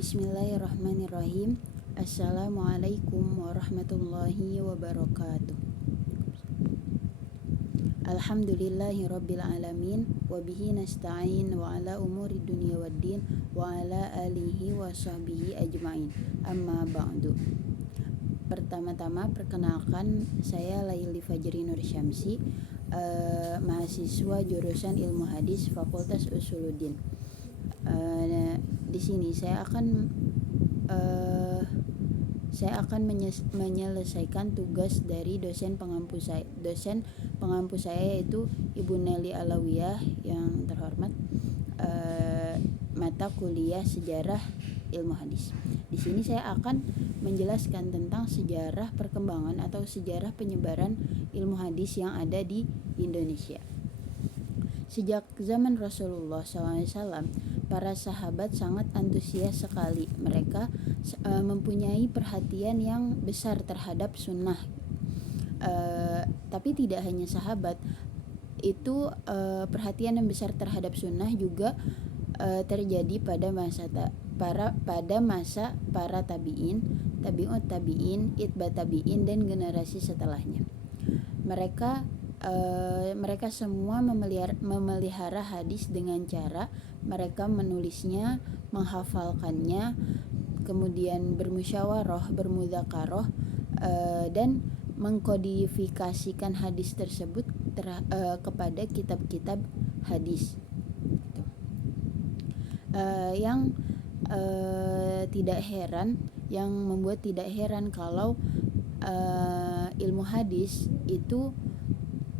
Bismillahirrahmanirrahim. Assalamualaikum warahmatullahi wabarakatuh. Alhamdulillahirabbil alamin wa bihi nasta'in wa ala umuri dunya waddin wa ala alihi wa sahbihi ajmain. Amma ba'du. Pertama-tama perkenalkan, saya Laili Fajri Nur Syamsi, mahasiswa jurusan Ilmu Hadis Fakultas Usuluddin. Di sini saya akan menyelesaikan tugas dari dosen pengampu saya yaitu Ibu Nelly Alawiyah yang terhormat, mata kuliah Sejarah Ilmu Hadis. Di sini saya akan menjelaskan tentang sejarah perkembangan atau sejarah penyebaran ilmu hadis yang ada di Indonesia. Sejak zaman Rasulullah SAW, para sahabat sangat antusias sekali. Mereka mempunyai perhatian yang besar terhadap sunnah. Tapi tidak hanya sahabat, itu perhatian yang besar terhadap sunnah juga terjadi pada masa para tabi'in, tabi'ut tabi'in, itba tabi'in, dan generasi setelahnya. Mereka semua memelihara hadis dengan cara mereka menulisnya, menghafalkannya, kemudian bermusyawarah, bermudzakarah, dan mengkodifikasikan hadis tersebut kepada kitab-kitab hadis. Yang membuat tidak heran kalau ilmu hadis itu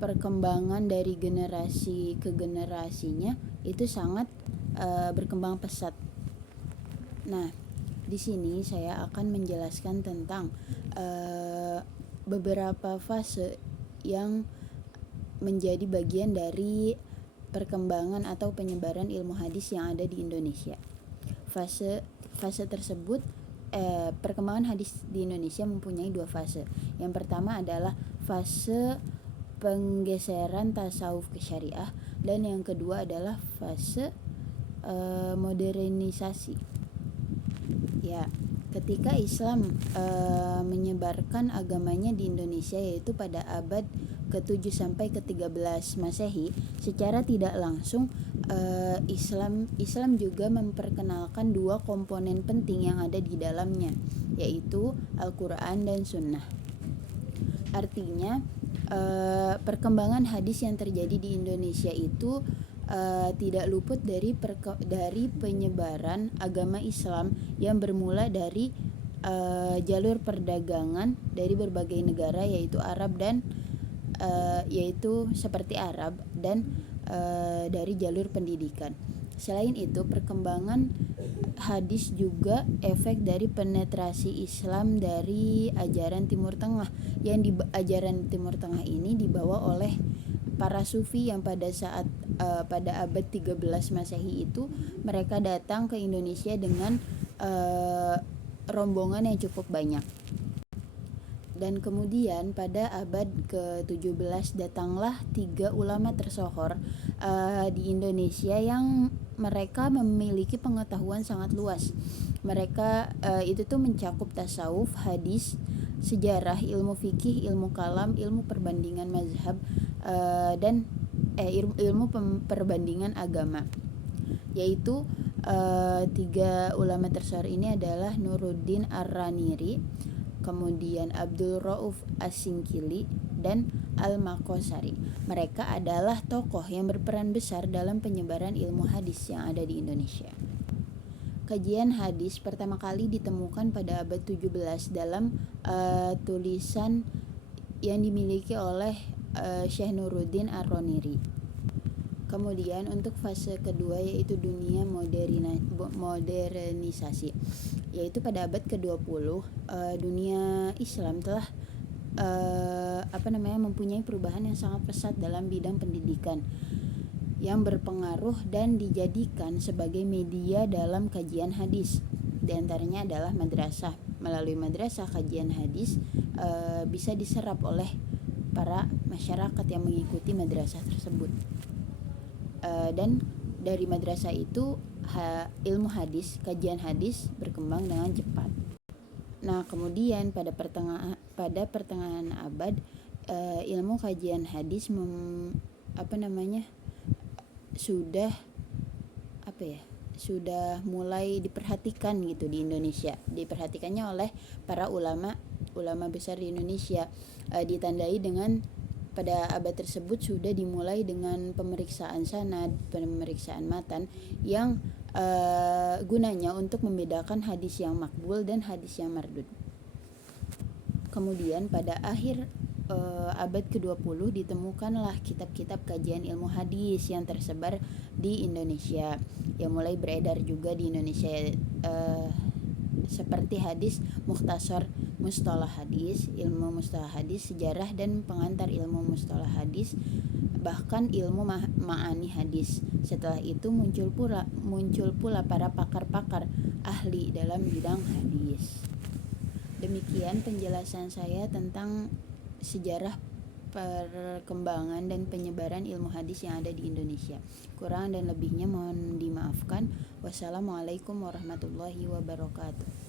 perkembangan dari generasi ke generasinya itu sangat berkembang pesat. Nah, di sini saya akan menjelaskan tentang beberapa fase yang menjadi bagian dari perkembangan atau penyebaran ilmu hadis yang ada di Indonesia. Fase tersebut, perkembangan hadis di Indonesia mempunyai dua fase. Yang pertama adalah fase penggeseran tasawuf ke syariah, dan yang kedua adalah fase modernisasi. Ya, ketika Islam menyebarkan agamanya di Indonesia, yaitu pada abad ke-7 sampai ke-13 Masehi, secara tidak langsung Islam juga memperkenalkan dua komponen penting yang ada di dalamnya, yaitu Al-Quran dan Sunnah. Artinya perkembangan hadis yang terjadi di Indonesia itu tidak luput dari penyebaran agama Islam yang bermula dari jalur perdagangan dari berbagai negara, yaitu seperti Arab, dan dari jalur pendidikan. Selain itu, perkembangan hadis juga efek dari penetrasi Islam dari ajaran Timur Tengah, yang di ajaran Timur Tengah ini dibawa oleh para sufi yang pada abad 13 Masehi itu mereka datang ke Indonesia dengan rombongan yang cukup banyak. Dan kemudian pada abad ke-17 datanglah 3 ulama tersohor di Indonesia yang mereka memiliki pengetahuan sangat luas. Mereka itu tuh mencakup tasawuf, hadis, sejarah, ilmu fikih, ilmu kalam, ilmu perbandingan mazhab, dan ilmu perbandingan agama. Yaitu 3 ulama tersohor ini adalah Nuruddin Ar-Raniri, kemudian Abdul Rauf As-Singkili, dan Al-Maqasari. Mereka adalah tokoh yang berperan besar dalam penyebaran ilmu hadis yang ada di Indonesia. Kajian hadis pertama kali ditemukan pada abad 17 dalam tulisan yang dimiliki oleh Syekh Nuruddin Ar-Raniri. Kemudian untuk fase kedua, yaitu dunia modernisasi, yaitu pada abad ke-20 dunia Islam telah mempunyai perubahan yang sangat pesat dalam bidang pendidikan yang berpengaruh dan dijadikan sebagai media dalam kajian hadis. Di antaranya adalah madrasah. Melalui madrasah, kajian hadis bisa diserap oleh para masyarakat yang mengikuti madrasah tersebut. Dan dari madrasah itu ilmu hadis, kajian hadis berkembang dengan cepat. Nah, kemudian pada pertengahan abad ilmu kajian hadis sudah mulai diperhatikan gitu di Indonesia. Diperhatikannya oleh para ulama besar di Indonesia. Ditandai dengan pada abad tersebut sudah dimulai dengan pemeriksaan sanad, pemeriksaan matan yang gunanya untuk membedakan hadis yang makbul dan hadis yang mardud. Kemudian pada akhir abad ke-20 ditemukanlah kitab-kitab kajian ilmu hadis yang tersebar di Indonesia, yang mulai beredar juga di Indonesia, seperti hadis mukhtasar mustalah hadis, ilmu mustalah hadis, sejarah dan pengantar ilmu mustalah hadis, bahkan ilmu ma'ani hadis. Setelah itu muncul pula para pakar-pakar ahli dalam bidang hadis. Demikian penjelasan saya tentang sejarah perkembangan dan penyebaran ilmu hadis yang ada di Indonesia. Kurang dan lebihnya mohon dimaafkan. Wassalamualaikum warahmatullahi wabarakatuh.